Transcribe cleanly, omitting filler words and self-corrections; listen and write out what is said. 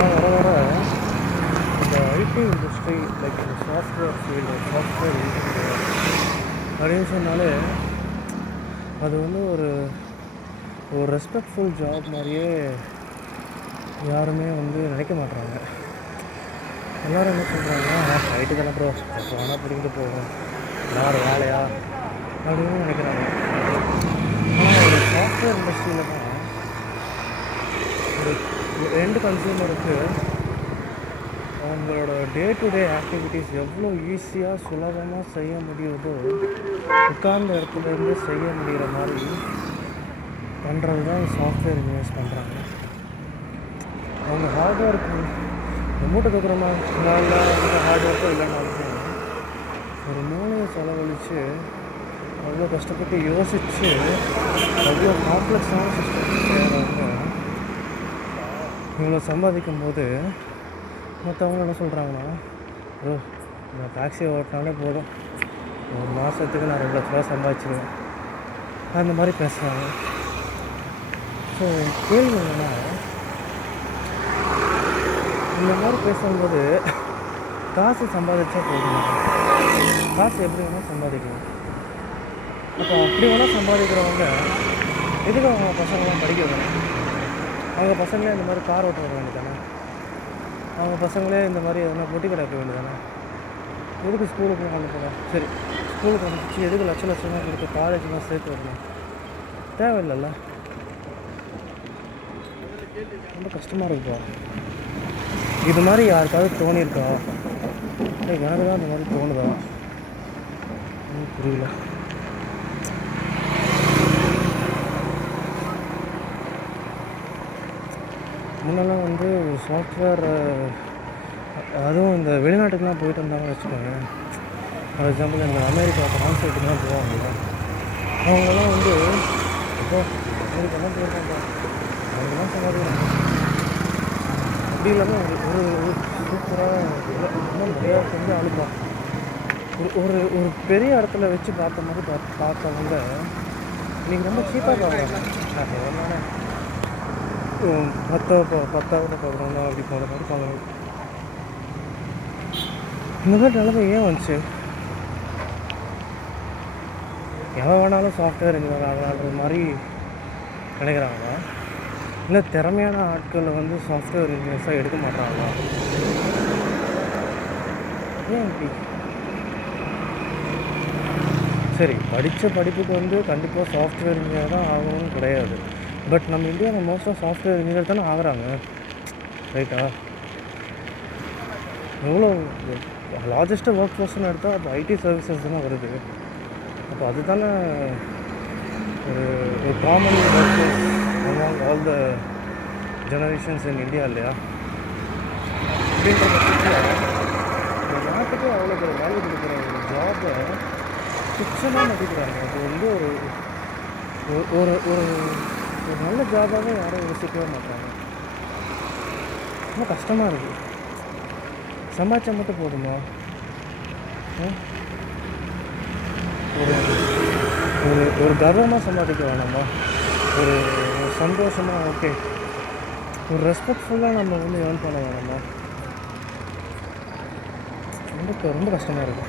ஆனால் வர வர இந்த ஐடி இண்டஸ்ட்ரி லைக் இந்த சாஃப்ட்வேர் ஃபீல்டு சாஃப்ட்வேர் இன்ஜினியர் அப்படின்னு சொன்னாலே அது வந்து ஒரு ரெஸ்பெக்ட்ஃபுல் ஜாப் மாதிரியே யாருமே வந்து நினைக்க மாட்டுறாங்க. எல்லோரும் என்ன சொல்கிறாங்கன்னா ஐடி தானே ப்ரோ வேணால் பிடிக்கிட்டு போகும் யார் வேலையா அப்படின்னு நினைக்கிறாங்க. ஆனால் ஒரு சாஃப்ட்வேர் இண்டஸ்ட்ரியில் தான் ஒரு எண்டு கன்சியூமருக்கு அவங்களோட டே டு டே ஆக்டிவிட்டீஸ் எவ்வளோ ஈஸியாக சுலபமாக செய்ய முடியுதோ உட்கார்ந்த இடத்துலேருந்து செய்ய முடிகிற மாதிரி பண்ணுறது தான் சாஃப்ட்வேர் இன்ஜினியர்ஸ் பண்ணுறாங்க. அவங்க ஹார்ட் ஒர்க் மூட்டை தூக்குறமா இல்லை அந்த ஹார்ட் ஒர்க்கும் இல்லைனாலும் ஒரு மூளையை செலவழித்து அவ்வளோ கஷ்டப்பட்டு யோசித்து அவ்வளோ காம்ப்ளெக்ஸான சிஸ்டம் செய்கிறவங்க இவ்வளோ சம்பாதிக்கும் போது மற்றவங்க என்ன சொல்கிறாங்கன்னா நான் டாக்ஸியை ஓட்டினாலே போதும் ஒரு மாதத்துக்கு நான் 2 லட்ச ரூபா சம்பாதிச்சிருவேன் அந்த மாதிரி பேசுகிறாங்க. ஸோ கேள்வி என்னென்னா இந்த மாதிரி பேசும்போது காசு சம்பாதிச்சா போதும், காசு எப்படி வேணால் சம்பாதிக்கலாம். அப்போ அப்படி வேணால் சம்பாதிக்கிறவங்க எதுக்கு அவங்க பசங்களாம் படிக்க வேணும்? அவங்க பசங்களே இந்த மாதிரி கார் ஓட்ட வர வேண்டியதானே? அவங்க பசங்களே இந்த மாதிரி எதனா பொட்டி கடை வைக்க வேண்டியதானே? எதுக்கு ஸ்கூலுக்கு அனுப்புகிறேன்? சரி, ஸ்கூலுக்கு அனுப்பிச்சு எதுக்கு லட்சமாக கொடுத்து காலேஜ்லாம் சேர்த்து வரணும்? தேவையில்லைல்ல. ரொம்ப கஷ்டமாக இருக்குப்பா. இது மாதிரி யாருக்காவது தோணியிருக்கா? எனக்கு தான் இந்த மாதிரி தோணுதா? புரியல. முன்னெல்லாம் வந்து சாஃப்ட்வேர் அதுவும் இந்த வெளிநாட்டுக்கெலாம் போயிட்டு வந்தாங்கன்னு வச்சுக்கோங்க. ஃபார் எக்ஸாம்பிள் இந்த அமெரிக்கா கான்சர்ட்டுக்கெலாம் போவாங்க. அவங்கெல்லாம் வந்து இப்போ அமெரிக்காலாம் போயிருக்காங்க, அவங்கெல்லாம் சம்பாதிக்கிறாங்க. அப்படி இல்லாமல் ஒரு சூப்பராக இன்னும் நிறையா வந்து அனுப்பான். ஒரு ஒரு பெரிய இடத்துல வச்சு பார்த்த மாதிரி பார்த்தவங்க இன்றைக்கி ரொம்ப சீப்பாக பார்க்குறாங்க. எவ்வளோனா 10வது 11 அப்படி போகிற மாதிரி பார்க்கணும். இந்த மாதிரி நிலைமை ஏன் வந்துச்சு? எவன் வேணாலும் சாஃப்ட்வேர் இன்ஜினியர் ஆகலான்ற மாதிரி நினைக்கிறாங்களா? இல்லை திறமையான ஆட்களை வந்து சாஃப்ட்வேர் இன்ஜினியர்ஸாக எடுக்க மாட்டாங்களா? ஏன் இப்படி? சரி, படித்த படிப்புக்கு வந்து கண்டிப்பாக சாஃப்ட்வேர் இன்ஜினியர் தான் ஆகணும்னு கிடையாது. பட் நம்ம இந்தியாவில் மோஸ்ட்டாக சாஃப்ட்வேர் இன்ஜினியர் தானே ஆகுறாங்க, ரைட்டா? எவ்வளோ லார்ஜஸ்ட்டு ஒர்க் ஃபோர்ஸ்னு எடுத்தால் அது ஐடி சர்வீசஸ் தானே வருது. அப்போ அது தானே ஒரு common work force among all the generations in India இல்லையா? அப்படின்ற பட்சத்தில் இந்த நாட்டுக்கு அவ்வளோ பேர் வேல்யூ கொடுக்குற ஒரு ஜாபை துச்சமாக மதிக்கிறாங்க. அது வந்து ஒரு ஒரு ஒரு நல்ல ஜாபாகவே யாரும் யோசிக்கவே மாட்டாங்க. ரொம்ப கஷ்டமாக இருக்குது. சம்பாதிச்சா மட்டும் போதுமா? ஒரு ஒரு ஒரு கர்வமாக சம்பாதிக்க வேணாமா? ஒரு சந்தோஷமாக ஓகே, ஒரு ரெஸ்பெக்ட்ஃபுல்லாக நம்ம வந்து ஏர்ன் பண்ண வேணாமா? ரொம்ப ரொம்ப கஷ்டமாக இருக்குது.